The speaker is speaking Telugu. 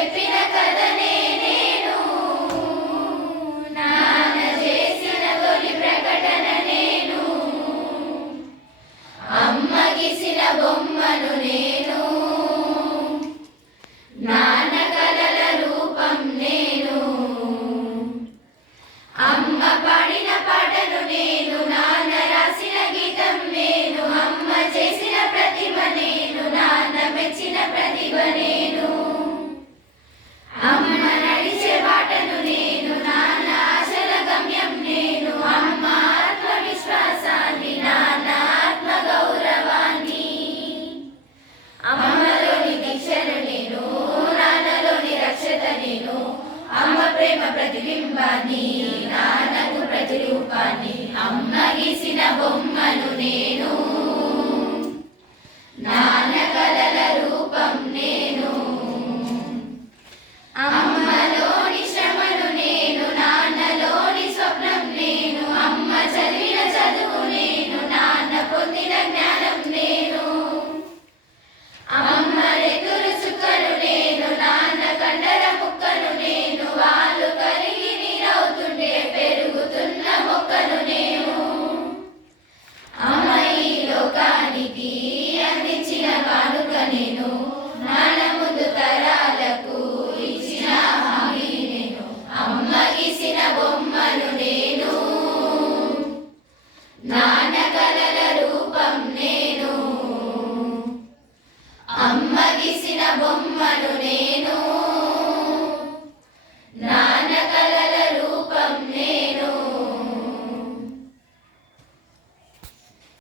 చెప్పిన కథనే నేను, నాన్న చేసిన తొలి ప్రకటన నేను, అమ్మ గీసిన బొమ్మను నేను, నాన్న కలల రూపం నేను, అమ్మ పాడిన పాటను నేను, నాన్న రాసిన గీతం నేను, అమ్మ చేసిన ప్రతిభ నేను, నాన్న మెచ్చిన ప్రతిభ నేను, అమ్మ నడిచే బాటను నేను, నాన్న ఆశల గమ్యం నేను, అమ్మ ఆత్మవిశ్వాసాన్ని, నాన్న ఆత్మ గౌరవాన్ని, అమ్మలోని దీక్షను నేను, నాన్నలోని రక్షత నేను, అమ్మ ప్రేమ ప్రతిబింబాన్ని, నాన్నకు ప్రతిరూపాన్ని, అమ్మ గీసిన బొమ్మను నేను, నాన్న కలల రూపం నేను, అమ్మలోని శ్రమను నేను, నాన్నలోని స్వప్నం నేను, అమ్మ చదివిన చదువు నేను, నాన్న పొందిన జ్ఞానం నేను, అమ్మ ఎదురు చుక్కను నేను, నాన్న కండర ముక్కను నేను, వాళ్ళు కరిగి నీరవుతుంటే పెరుగుతున్న మొక్కను నేను, అమ్మ ఈ లోకానికి అందించిన కానుక నేను, నాన్న ముందు తరాలకు ఇచ్చిన హామీ నేను, అమ్మ గీసిన బొమ్మను నేను, నాన్న కలల రూపం నేను, అమ్మ గీసిన బొమ్మను నేను.